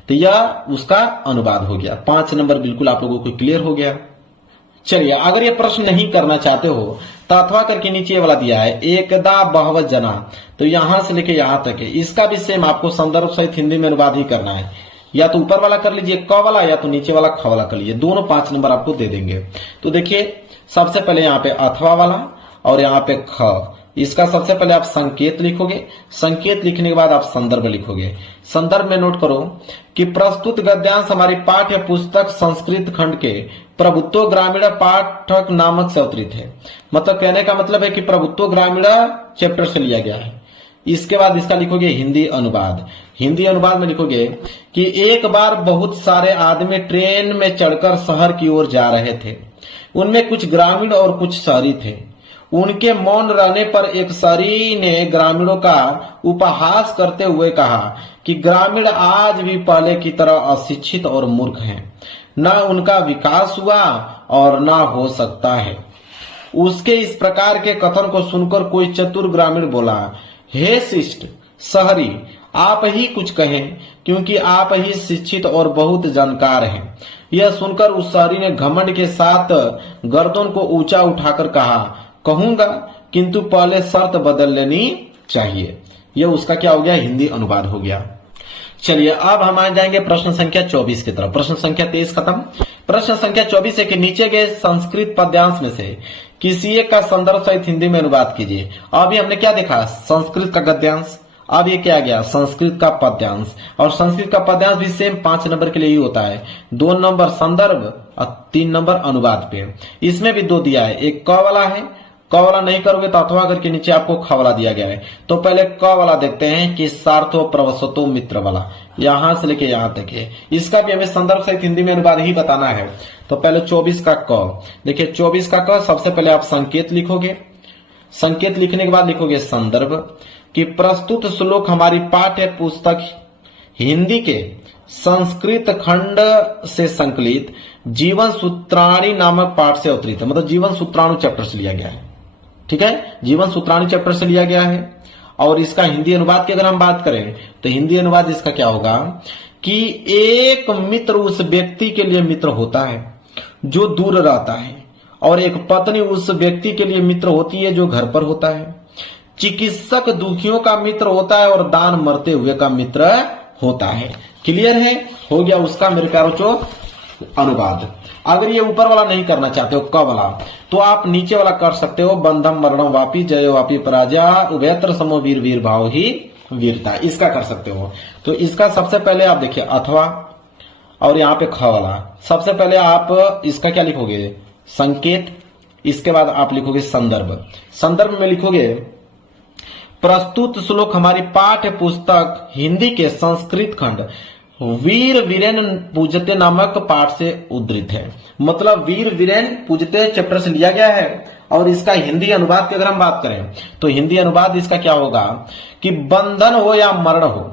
तो यह उसका अनुवाद हो गया। 5 नंबर बिल्कुल आप लोगों को क्लियर हो गया। चलिए, अगर ये प्रश्न नहीं करना चाहते हो तो अथवा करके नीचे ये वाला दिया है, एकदा बहवत जना, तो यहां से लेके यहां तक है। इसका भी सेम आपको संदर्भ सहित हिंदी में अनुवाद ही करना है। या तो ऊपर वाला कर लीजिए क वाला, या तो नीचे वाला ख वाला कर लीजिए। दोनों 5 नंबर आपको दे देंगे। तो देखिए, सबसे पहले यहाँ पे अथवा वाला और यहाँ पे ख, इसका सबसे पहले आप संकेत लिखोगे, संकेत लिखने के बाद आप संदर्भ लिखोगे। संदर्भ में नोट करो कि प्रस्तुत गद्यांश हमारी पाठ्य पुस्तक संस्कृत खंड के प्रभुत्व ग्रामीण पाठक नामक से अवतरित है। मतलब कहने का मतलब है कि प्रभुत्व ग्रामीण चैप्टर से लिया गया है। इसके बाद इसका लिखोगे हिंदी अनुवाद। हिंदी अनुवाद में लिखोगे कि एक बार बहुत सारे आदमी ट्रेन में चढ़कर शहर की ओर जा रहे थे। उनमें कुछ ग्रामीण और कुछ शहरी थे। उनके मौन रहने पर एक शहरी ने ग्रामीणों का उपहास करते हुए कहा कि ग्रामीण आज भी पहले की तरह अशिक्षित और मूर्ख हैं, न उनका विकास हुआ और न हो सकता है। उसके इस प्रकार के कथन को सुनकर कोई चतुर ग्रामीण बोला, हे शिष्ट शहरी, आप ही कुछ कहें, क्योंकि आप ही शिक्षित और बहुत जानकार हैं। यह सुनकर उस शहरी ने घमंड के साथ गर्दन को ऊंचा उठाकर कहा, कहूंगा, किंतु पहले शर्त बदल लेनी चाहिए। यह उसका क्या हो गया, हिंदी अनुवाद हो गया। चलिए अब हम आ जाएंगे प्रश्न संख्या 24 की तरफ। प्रश्न संख्या 23 खत्म। प्रश्न संख्या 24 है कि नीचे के संस्कृत पद्यांश में से किसी एक का संदर्भ सहित हिंदी में अनुवाद कीजिए। अभी हमने क्या देखा, संस्कृत का गद्यांश, अब ये क्या गया, संस्कृत का पद्यांश। और संस्कृत का पद्यांश भी सेम 5 नंबर के लिए ही होता है। 2 नंबर संदर्भ और 3 नंबर अनुवाद पे। इसमें भी 2 दिया है, एक क वाला है, क वाला नहीं करोगे तो अथवा करके नीचे आपको ख वाला दिया गया है। तो पहले क वाला देखते हैं कि सार्थो प्रवसतो मित्र वाला, यहां से लेके यहां तक है। इसका भी हमें संदर्भ सहित हिंदी में अनुवाद ही बताना है। तो पहले 24 का क, देखिए 24 का क, सबसे पहले आप संकेत लिखोगे। संकेत लिखने के बाद लिखोगे संदर्भ, कि प्रस्तुत श्लोक हमारी पाठ्य पुस्तक हिंदी के संस्कृत खंड से संकलित जीवन सूत्राणी नामक पाठ से अवतरित है। मतलब जीवन सूत्राणु चैप्टर से लिया गया है। ठीक है, जीवन सूत्राणु चैप्टर से लिया गया है। और इसका हिंदी अनुवाद की अगर हम बात करें तो हिंदी अनुवाद इसका क्या होगा कि एक मित्र उस व्यक्ति के लिए मित्र होता है जो दूर रहता है, और एक पत्नी उस व्यक्ति के लिए मित्र होती है जो घर पर होता है। चिकित्सक दुखियों का मित्र होता है और दान मरते हुए का मित्र होता है। क्लियर है, हो गया उसका मेरे प्यारों चो अनुवाद। अगर ये ऊपर वाला नहीं करना चाहते हो क वाला, तो आप नीचे वाला कर सकते हो, बंधम मरणम वापी जय वापी पराजय उभयत्र समो वीर वीर भाव ही वीरता, इसका कर सकते हो। तो इसका सबसे पहले आप देखिए अथवा, और यहाँ पे ख वाला। सबसे पहले आप इसका क्या लिखोगे, संकेत। इसके बाद आप लिखोगे संदर्भ। संदर्भ में लिखोगे प्रस्तुत श्लोक हमारी पाठ्य पुस्तक हिंदी के संस्कृत खंड वीर वीरेन पूजते नामक पाठ से उद्धृत है। मतलब वीर वीरेन पूजते चैप्टर से लिया गया है। और इसका हिंदी अनुवाद की अगर हम बात करें तो हिंदी अनुवाद इसका क्या होगा कि बंधन हो या मरण हो,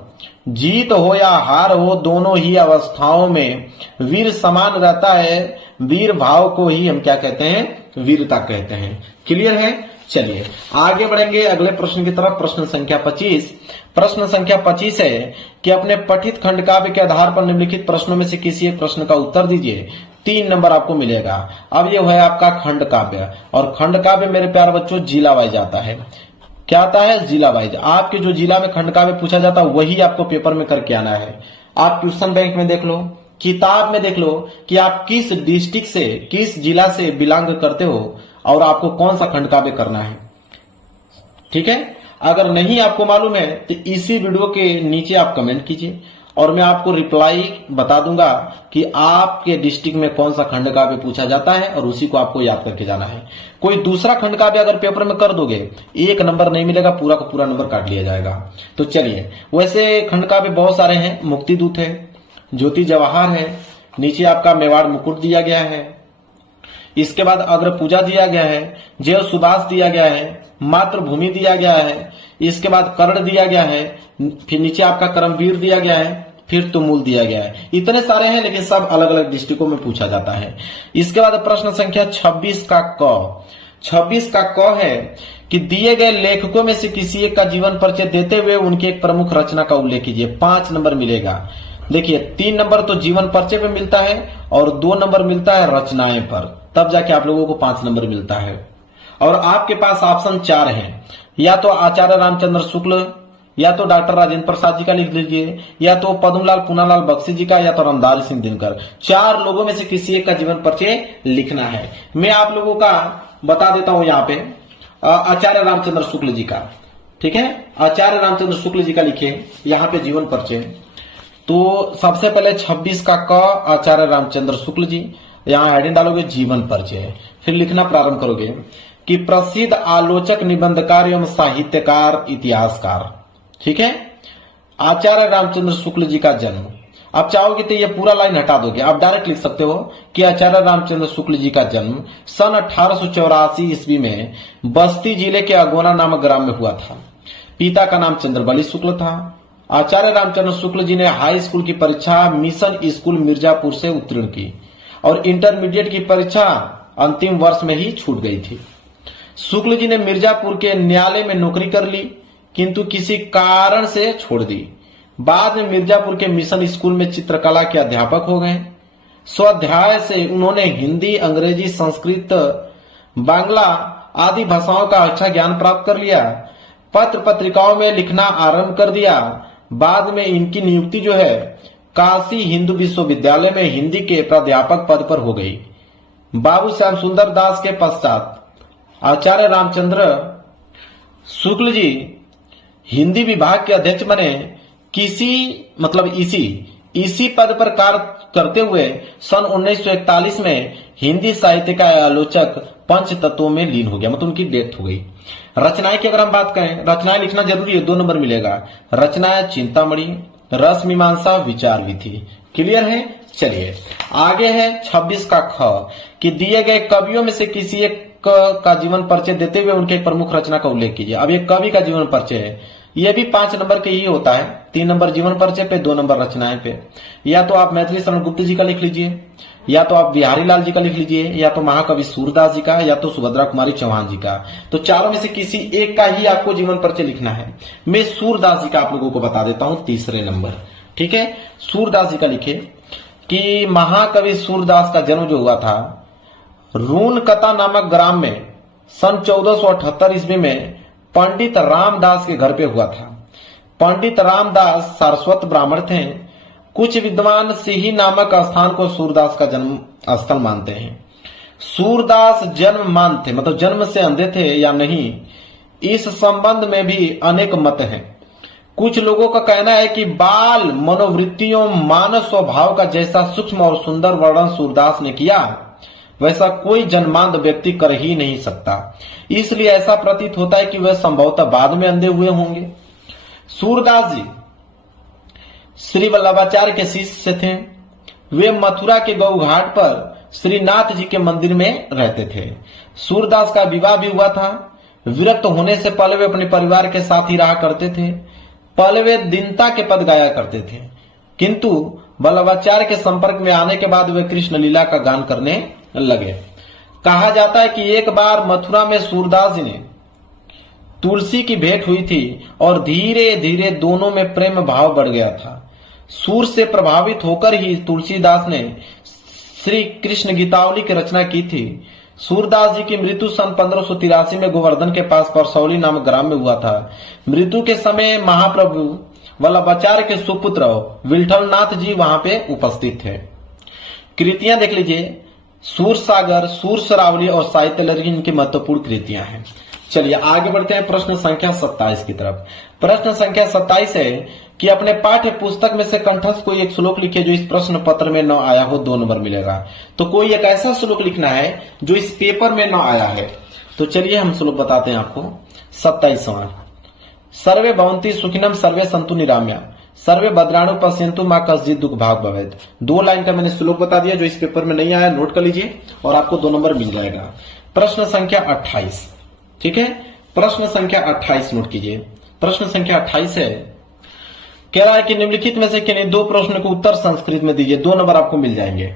जीत हो या हार हो, दोनों ही अवस्थाओं में वीर समान रहता है। वीर भाव को ही हम क्या कहते हैं, वीरता कहते हैं। क्लियर है, चलिए आगे बढ़ेंगे अगले प्रश्न की तरफ। प्रश्न संख्या 25। प्रश्न संख्या 25 है कि अपने पठित खंड काव्य के आधार पर निम्नलिखित प्रश्नों में से किसी एक प्रश्न का उत्तर दीजिए। 3 नंबर आपको मिलेगा। अब ये है आपका खंड काव्य, और खंड काव्य मेरे प्यारे बच्चों जिला वाइज आता है। क्या आता है, जिला वाइज। आपके जो जिला में खंड काव्य पूछा जाता है वही आपको पेपर में करके आना है। आप ट्यूशन बैंक में देख लो, किताब में देख लो कि आप किस डिस्ट्रिक्ट से, किस जिला से बिलोंग करते हो और आपको कौन सा खंड काव्य करना है। ठीक है, अगर नहीं आपको मालूम है तो इसी वीडियो के नीचे आप कमेंट कीजिए और मैं आपको रिप्लाई बता दूंगा कि आपके डिस्ट्रिक्ट में कौन सा खंड काव्य पूछा जाता है, और उसी को आपको याद करके जाना है। कोई दूसरा खंड काव्य अगर पेपर में कर दोगे 1 नंबर नहीं मिलेगा, पूरा का पूरा नंबर काट लिया जाएगा। तो चलिए, वैसे खंड काव्य बहुत सारे हैं। मुक्ति दूत है, ज्योति जवाहर है, नीचे आपका मेवाड़ मुकुट दिया गया है, इसके बाद अग्र पूजा दिया गया है, जय सुभाष दिया गया है, मातृभूमि दिया गया है, इसके बाद कर्ण दिया गया है, फिर नीचे आपका कर्मवीर दिया गया है, फिर तुमुल दिया गया है। इतने सारे हैं, लेकिन सब अलग अलग डिस्ट्रिक्टों में पूछा जाता है। इसके बाद प्रश्न संख्या 26 का क। 26 का क है कि दिए गए लेखकों में से किसी एक का जीवन परिचय देते हुए उनकी एक प्रमुख रचना का उल्लेख कीजिए। 5 नंबर मिलेगा। देखिए 3 नंबर तो जीवन परिचय पे मिलता है और 2 नंबर मिलता है रचनाएं पर, तब जाके आप लोगों को 5 नंबर मिलता है। और आपके पास ऑप्शन 4 है, या तो आचार्य रामचंद्र शुक्ल, या तो डॉक्टर राजेंद्र प्रसाद जी का लिख लीजिए, या तो पद्मलाल पूनालाल बख्शी जी का, या तो रामधारी सिंह दिनकर। 4 लोगों में से किसी एक का जीवन परिचय लिखना है। मैं आप लोगों का बता देता हूं यहाँ पे। आचार्य रामचंद्र शुक्ल जी का, ठीक है, आचार्य रामचंद्र शुक्ल जी का लिखे यहाँ पे जीवन परिचय। तो सबसे पहले 26 का क आचार्य रामचंद्र शुक्ल जी, यहाँ हेडिंग डालोगे जीवन परिचय, फिर लिखना प्रारंभ करोगे कि प्रसिद्ध आलोचक, निबंधकार एवं साहित्यकार, इतिहासकार, ठीक है। आचार्य रामचंद्र शुक्ल जी का जन्म, आप चाहोगे तो ये पूरा लाइन हटा दोगे, आप डायरेक्ट लिख सकते हो कि आचार्य रामचंद्र शुक्ल जी का जन्म सन 1884 ईस्वी में बस्ती जिले के अगोना नामक ग्राम में हुआ था। पिता का नाम चंद्रबली शुक्ल था। आचार्य रामचंद्र शुक्ल जी ने हाई स्कूल की परीक्षा मिशन स्कूल मिर्जापुर से उत्तीर्ण की और इंटरमीडिएट की परीक्षा अंतिम वर्ष में ही छूट गई थी। शुक्ल जी ने मिर्जापुर के न्यायालय में नौकरी कर ली, किंतु किसी कारण से छोड़ दी। बाद में मिर्जापुर के मिशन स्कूल में चित्रकला के अध्यापक हो गए। स्वाध्याय से उन्होंने हिंदी, अंग्रेजी, संस्कृत, बांग्ला आदि भाषाओं का अच्छा ज्ञान प्राप्त कर लिया। पत्र पत्रिकाओं में लिखना आरंभ कर दिया। बाद में इनकी नियुक्ति जो है काशी हिंदू विश्वविद्यालय में हिंदी के प्राध्यापक पद पर हो गई। बाबू श्याम सुंदर दास के पश्चात आचार्य रामचंद्र शुक्ल जी हिंदी विभाग के अध्यक्ष बने। इसी पद पर कार्य करते हुए सन 1941 में हिंदी साहित्य का आलोचक पंच तत्वों में लीन हो गया, मतलब उनकी डेथ हो गई। रचनाएं की अगर हम बात करें, रचनाएं लिखना जरूरी है, 2 नंबर मिलेगा। रचनाएं चिंतामणि, रस मीमांसा, विचार विधि। क्लियर है? चलिए आगे है 26 का ख कि दिए गए कवियों में से किसी एक का जीवन परिचय देते हुए उनके एक प्रमुख रचना का उल्लेख कीजिए। अब एक कवि का जीवन परिचय है, यह भी 5 नंबर के ही होता है, 3 नंबर जीवन परिचय पे, 2 नंबर रचनाएं पे। या तो आप मैथिली शरण गुप्त जी का लिख लीजिए, या तो आप बिहारी लाल जी का लिख लीजिए, या तो महाकवि सूरदास जी का, या तो सुभद्रा कुमारी चौहान जी का। तो चारों में से किसी एक का ही आपको जीवन परिचय लिखना है। मैं सूरदास जी का आप लोगों को बता देता हूं, 3रे नंबर, ठीक है। सूरदास जी का लिखे कि महाकवि सूरदास का जन्म जो हुआ था रूनकता नामक ग्राम में सन 1478 ईस्वी में पंडित रामदास के घर पे हुआ था। पंडित रामदास सारस्वत ब्राह्मण थे। कुछ विद्वान सिही नामक स्थान को सूरदास का जन्म स्थल मानते हैं। सूरदास जन्ममान थे, मतलब जन्म से अंधे थे या नहीं, इस संबंध में भी अनेक मत हैं। कुछ लोगों का कहना है कि बाल मनोवृत्तियों, मानव स्वभाव का जैसा सूक्ष्म और सुंदर वर्णन सूरदास ने किया वैसा कोई जन्मांध व्यक्ति कर ही नहीं सकता। इसलिए ऐसा प्रतीत होता है कि वह संभवतः बाद में अंधे हुए होंगे। सूरदास जी श्री वल्लभाचार्य के शिष्य थे। वे मथुरा के गौ घाट पर श्रीनाथ जी के मंदिर में रहते थे। सूरदास का विवाह भी हुआ था। विरक्त होने से पहले वे अपने परिवार के साथ ही रहा करते थे। पहले वे दीनता के पद गाया करते थे, किंतु वल्लभाचार्य के संपर्क में आने के बाद वे कृष्ण लीला का गान करने लगे। कहा जाता है कि एक बार मथुरा में सूरदास जी ने तुलसी की भेंट हुई थी और धीरे धीरे दोनों में प्रेम भाव बढ़ गया था। सूर से प्रभावित होकर ही तुलसीदास ने श्री कृष्ण गीतावली की रचना की थी। सूरदास जी की मृत्यु सन 1583 में गोवर्धन के पास परसौली नामक ग्राम में हुआ था। मृत्यु के समय महाप्रभु वल्लभाचार्य के सुपुत्र विठलनाथ जी वहां पे उपस्थित थे। कृतियां देख लीजिए, सूर सागर, सूर सरावली और साहित्य लहरी इनकी महत्वपूर्ण कृतियां हैं। चलिए आगे बढ़ते हैं प्रश्न संख्या 27 की तरफ। प्रश्न संख्या 27 है कि अपने पाठ्य पुस्तक में से कंठस्थ कोई एक श्लोक लिखिए जो इस प्रश्न पत्र में न आया हो, 2 नंबर मिलेगा। तो कोई एक ऐसा श्लोक लिखना है जो इस पेपर में न आया है। तो चलिए हम श्लोक बताते हैं आपको। 27वां, सर्वे भवन्ति सुखिनम सर्वे सन्तु निराम्या सर्वे भद्राणु पश्यन्तु मां कश्चित् दुख भाग भवेत्। 2 लाइन का मैंने श्लोक बता दिया जो इस पेपर में नहीं आया, नोट कर लीजिए और आपको 2 नंबर मिल जाएगा। प्रश्न संख्या 28, ठीक है। प्रश्न संख्या 28 नोट कीजिए। प्रश्न संख्या 28 है, कह रहा है कि निम्नलिखित में से किन्हीं 2 प्रश्नों के उत्तर संस्कृत में दीजिए, 2 नंबर आपको मिल जाएंगे।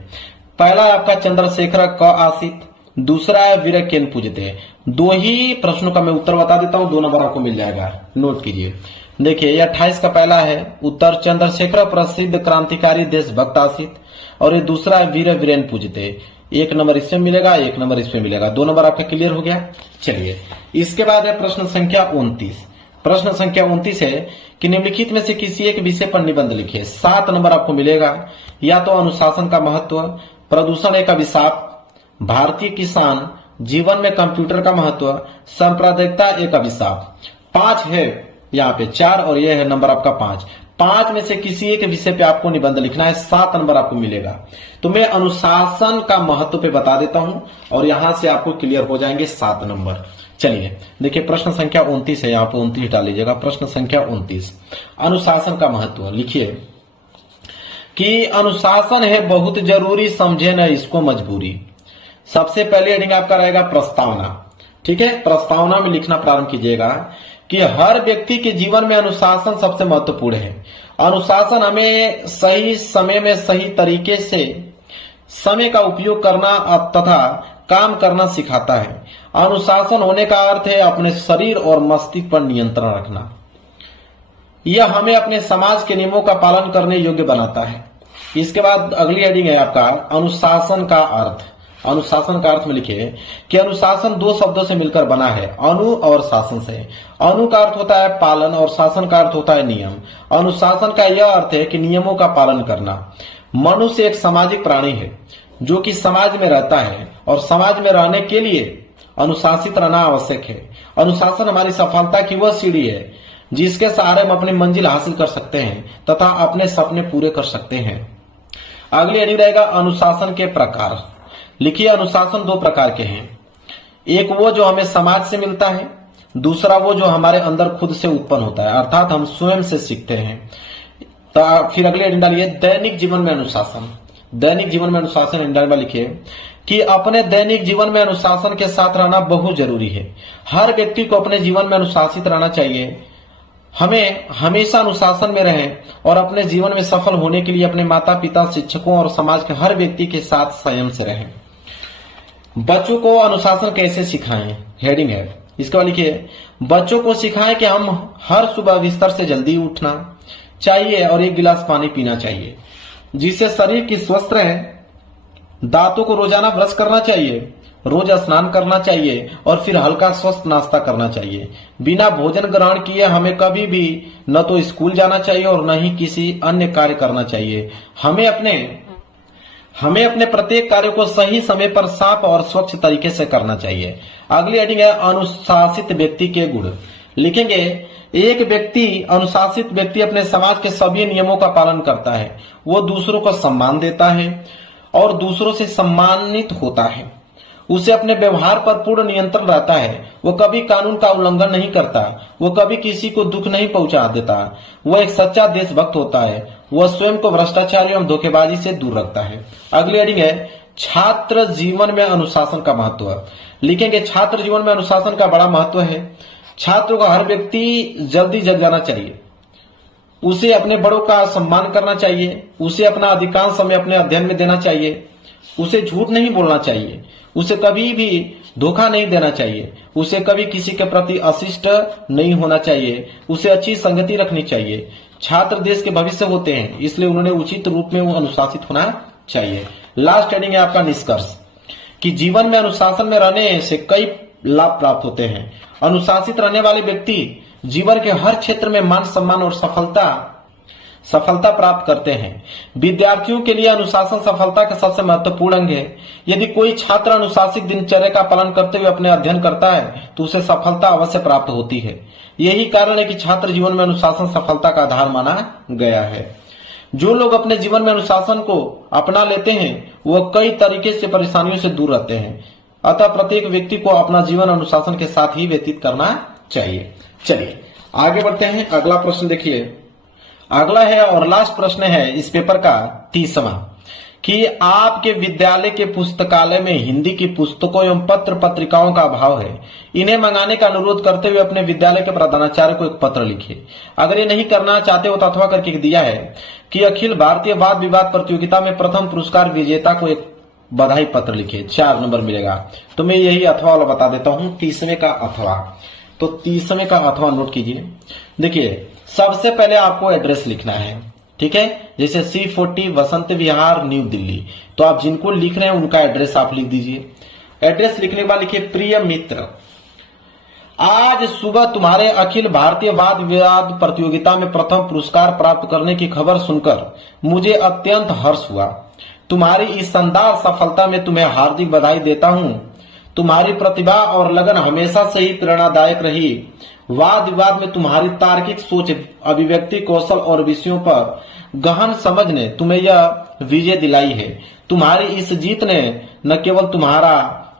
पहला है आपका चंद्रशेखर क आसित, दूसरा है वीर केन पूजते। 2 ही प्रश्नों का मैं उत्तर बता देता हूं, 2 नंबर आपको मिल जाएगा, नोट कीजिए। देखिए ये 28 का पहला है उत्तर, चंद्रशेखर प्रसिद्ध क्रांतिकारी देशभक्त आसित, और ये दूसरा है वीर वीरेन पूजते। 1 नंबर इसमें मिलेगा, 1 नंबर इसमें मिलेगा, 2 नंबर आपका क्लियर हो गया। चलिए इसके बाद है प्रश्न संख्या 29। प्रश्न संख्या 29 है कि निम्नलिखित में से किसी एक विषय पर निबंध लिखिए। 7 नंबर आपको मिलेगा। या तो अनुशासन का महत्व, प्रदूषण एक अभिशाप, भारतीय किसान, जीवन में कंप्यूटर का महत्व, सांप्रदायिकता एक अभिशाप। 5 है यहाँ पे, 4 और ये है नंबर आपका 5। 5 में से किसी एक विषय पे आपको निबंध लिखना है, 7 नंबर आपको मिलेगा। तो मैं अनुशासन का महत्व पे बता देता हूं और यहां से आपको क्लियर हो जाएंगे 7 नंबर। चलिए देखिए, प्रश्न संख्या 29 है, यहाँ पे 29 डाल लीजिएगा। प्रश्न संख्या 29, अनुशासन का महत्व लिखिए कि अनुशासन है बहुत जरूरी, समझे न इसको मजबूरी। सबसे पहले हेडिंग आपका रहेगा प्रस्तावना। ठीक है, प्रस्तावना में लिखना प्रारंभ कीजिएगा कि हर व्यक्ति के जीवन में अनुशासन सबसे महत्वपूर्ण है। अनुशासन हमें सही समय में सही तरीके से समय का उपयोग करना तथा काम करना सिखाता है। अनुशासन होने का अर्थ है अपने शरीर और मस्तिष्क पर नियंत्रण रखना। यह हमें अपने समाज के नियमों का पालन करने योग्य बनाता है। इसके बाद अगली हेडिंग है आपका अनुशासन का अर्थ। अनुशासन का अर्थ में लिखिए कि अनुशासन 2 शब्दों से मिलकर बना है, अनु और शासन से। अनु का अर्थ होता है पालन और शासन का अर्थ होता है नियम। अनुशासन का यह अर्थ है कि नियमों का पालन करना। मनुष्य एक सामाजिक प्राणी है जो कि समाज में रहता है और समाज में रहने के लिए अनुशासित रहना आवश्यक है। अनुशासन हमारी सफलता की वह सीढ़ी है जिसके सहारे हम अपनी मंजिल हासिल कर सकते हैं तथा अपने सपने पूरे कर सकते हैं। अगली हेडिंग रहेगा अनुशासन के प्रकार। लिखिए, अनुशासन 2 प्रकार के हैं। एक वो जो हमें समाज से मिलता है, दूसरा वो जो हमारे अंदर खुद से उत्पन्न होता है, अर्थात हम स्वयं से सीखते हैं। तो फिर अगली हेडिंग डालिए दैनिक जीवन में अनुशासन। दैनिक जीवन में अनुशासन हेडिंग में लिखिए कि अपने दैनिक जीवन में अनुशासन के साथ रहना बहुत जरूरी है। हर व्यक्ति को अपने जीवन में अनुशासित रहना चाहिए। हमें हमेशा अनुशासन में रहें और अपने जीवन में सफल होने के लिए अपने माता पिता, शिक्षकों और समाज के हर व्यक्ति के साथ संयम से रहें। बच्चों को अनुशासन कैसे सिखाएं, हेडिंग है इसके बाद लिखिए बच्चों को सिखाएं कि हम हर सुबह बिस्तर से जल्दी उठना चाहिए और 1 गिलास पानी पीना चाहिए जिससे शरीर की स्वस्थ रहे। दांतों को रोजाना ब्रश करना चाहिए, रोज स्नान करना चाहिए और फिर हल्का स्वस्थ नाश्ता करना चाहिए। बिना भोजन ग्रहण किए हमें कभी भी न तो स्कूल जाना चाहिए और न ही किसी अन्य कार्य करना चाहिए। हमें अपने प्रत्येक कार्य को सही समय पर साफ और स्वच्छ तरीके से करना चाहिए। अगली हेडिंग है अनुशासित व्यक्ति के गुण। लिखेंगे एक व्यक्ति, अनुशासित व्यक्ति अपने समाज के सभी नियमों का पालन करता है। वो दूसरों को सम्मान देता है और दूसरों से सम्मानित होता है। उसे अपने व्यवहार पर पूर्ण नियंत्रण रहता है। वो कभी कानून का उल्लंघन नहीं करता। वो कभी किसी को दुख नहीं पहुंचा देता। वो एक सच्चा देशभक्त होता है। वह स्वयं को भ्रष्टाचार एवं धोखेबाजी से दूर रखता है। अगली हेडिंग है छात्र जीवन में अनुशासन का महत्व। लिखेंगे छात्र जीवन में अनुशासन का बड़ा महत्व है। छात्र को हर व्यक्ति जल्दी जग जाना चाहिए। उसे अपने बड़ों का सम्मान करना चाहिए। उसे अपना अधिकांश समय अपने अध्ययन में देना चाहिए। उसे झूठ नहीं बोलना चाहिए। उसे कभी भी धोखा नहीं देना चाहिए। उसे कभी किसी के प्रति अशिष्ट नहीं होना चाहिए। उसे अच्छी संगति रखनी चाहिए। छात्र देश के भविष्य होते हैं, इसलिए उन्होंने उचित रूप में अनुशासित होना चाहिए। लास्ट हेडिंग है आपका निष्कर्ष कि जीवन में अनुशासन में रहने से कई लाभ प्राप्त होते हैं। अनुशासित रहने वाले व्यक्ति जीवन के हर क्षेत्र में मान सम्मान और सफलता प्राप्त करते हैं। विद्यार्थियों के लिए अनुशासन सफलता का सबसे महत्वपूर्ण अंग है। यदि कोई छात्र अनुशासित दिनचर्या का पालन करते हुए अपने अध्ययन करता है तो उसे सफलता अवश्य प्राप्त होती है। यही कारण है कि छात्र जीवन में अनुशासन सफलता का आधार माना गया है। जो लोग अपने जीवन में अनुशासन को अपना लेते हैं वह कई तरीके से परेशानियों से दूर रहते हैं। अतः प्रत्येक व्यक्ति को अपना जीवन अनुशासन के साथ ही व्यतीत करना चाहिए। चलिए आगे बढ़ते हैं। अगला प्रश्न देखिए। अगला है और लास्ट प्रश्न है इस पेपर का 30वां कि आपके विद्यालय के पुस्तकालय में हिंदी की पुस्तकों एवं पत्र पत्रिकाओं का अभाव है। इन्हें मंगाने का अनुरोध करते हुए अपने विद्यालय के प्रधानाचार्य को एक पत्र लिखिए। अगर ये नहीं करना चाहते हो तो अथवा करके दिया है कि अखिल भारतीय वाद विवाद प्रतियोगिता में प्रथम पुरस्कार विजेता को एक बधाई पत्र लिखिए। 4 नंबर मिलेगा। तो मैं यही अथवा वाला बता देता हूं, 30वें का अथवा। तो 30वें का अथवा नोट कीजिए। देखिए सबसे पहले आपको एड्रेस लिखना है, ठीक है। जैसे C40 वसंत विहार न्यू दिल्ली, तो आप जिनको लिख रहे हैं उनका एड्रेस आप लिख दीजिए। एड्रेस लिखने के बाद लिखिए प्रिय मित्र, आज सुबह तुम्हारे अखिल भारतीय वाद विवाद प्रतियोगिता में प्रथम पुरस्कार प्राप्त करने की खबर सुनकर मुझे अत्यंत हर्ष हुआ। तुम्हारी इस शानदार सफलता में तुम्हें हार्दिक बधाई देता हूं। तुम्हारी प्रतिभा और लगन हमेशा से ही प्रेरणादायक रही। वाद विवाद में तुम्हारी तार्किक सोच, अभिव्यक्ति कौशल और विषयों पर गहन समझ ने तुम्हें यह विजय दिलाई है। तुम्हारी इस जीत ने न केवल तुम्हारा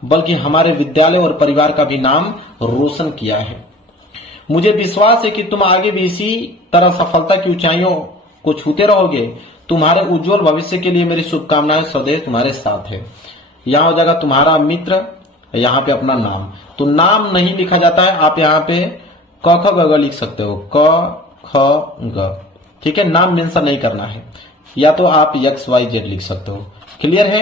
बल्कि हमारे विद्यालय और परिवार का भी नाम रोशन किया है। मुझे विश्वास है कि तुम आगे भी इसी तरह सफलता की ऊंचाइयों को छूते रहोगे। तुम्हारे उज्जवल भविष्य के लिए मेरी शुभकामनाएं सदैव तुम्हारे साथ है। यहाँ हो जाएगा तुम्हारा मित्र, यहाँ पे अपना नाम। तो नाम नहीं लिखा जाता है, आप यहाँ पे क ख ग ग लिख सकते हो, क ख ग, ठीक है। नाम मेंशन नहीं करना है, या तो आप XYZ लिख सकते हो। क्लियर है।